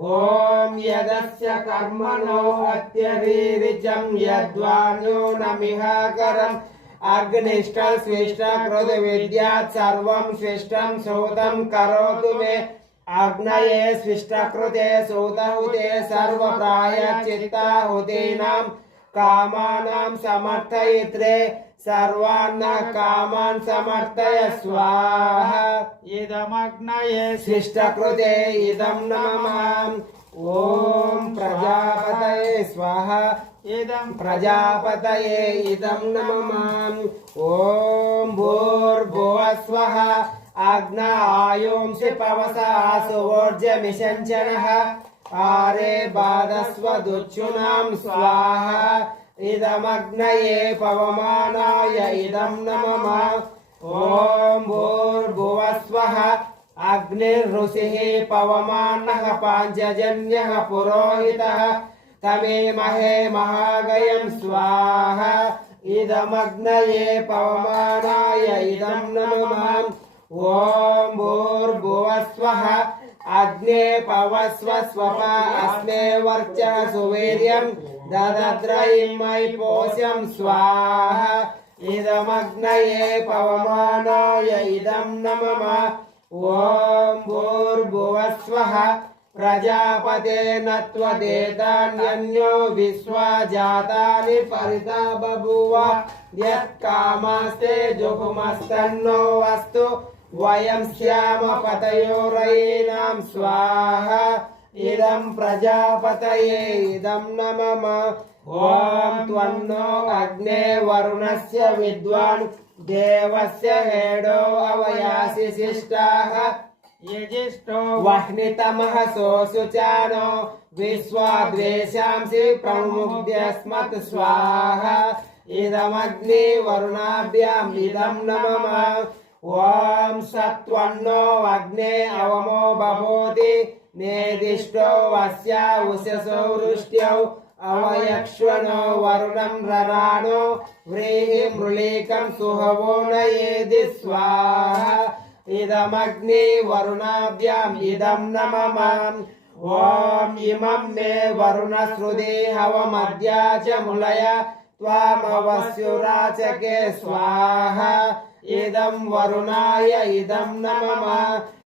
ॐ यदस्य कर्मणो अत्यरीरिचं यद्वान्यूनमिह करम्। अग्निष्ट स्विष्ट कृत विद्यात् सर्वं श्रेष्ठं सूतं करोतु मे। अग्नये स्विष्टकृते सूतहुते सर्वप्रायचित्ताहुतीनां कामानां समर्थयित्रे सर्वान्न कामान् समर्थय स्वाहा। इदमग्नये शिष्टकृते इदं नमः। ॐ प्रजापतये स्वाहा। इदं प्रजापतये इदं नमः। ॐ भूर्भुवः स्वः आग्ना आयोंसि पवसा सुवोर्जमिषञ्चनः आरे बाधस्वदुच्छुनां स्वाहा इदमग्नये पवमानाय इदं नमः ॐ भूर्भुवः स्वः अग्निर्ऋषिः पवमानः पाञ्चजन्यः पुरोहितः तमेमहे महागयं स्वाहा इदमग्नये पवमानाय इदं नमः ॐ पवस्व स्वप अस्मे वर्चः सुवीर्यं ददद्रयिमयि पोषं स्वाहा इदमग्नये पवमानाय इदं नमः ॐ भूर्भुवः स्वः प्रजापते न त्वदेतान्यन्यो विश्वा जातानि परिता बभूव यत्कामास्ते जुहुमस्तन्नो वस्तु वयं श्यामपतयोरयेनां स्वाहा इदं प्रजापतये इदं न मम ॐ त्वं नो अग्ने वरुणस्य विद्वान् देवस्य हेडो अवयासि शिष्टाः यजिष्ठो वह्नितमः सोऽसु चानो विश्वाद्वेषांसि प्रमुद्यस्मत् स्वाहा इदमग्नि वरुणाभ्याम् इदं न मम ॐ सत्त्वन्नो अग्ने अवमो बभूति नेदिष्टो वस्या उषसो वृष्ट्यौ अवयक्ष्वनो वरुणं रराणो व्रीहि मृळीकं सुहवो न येदि स्वाहा इदमग्नि वरुणाभ्याम् इदं नमः ॐ इमं मे वरुणश्रुति हवमद्या च मुलय त्वामवस्युराचके स्वाहा इदं वरुणाय इदं नमः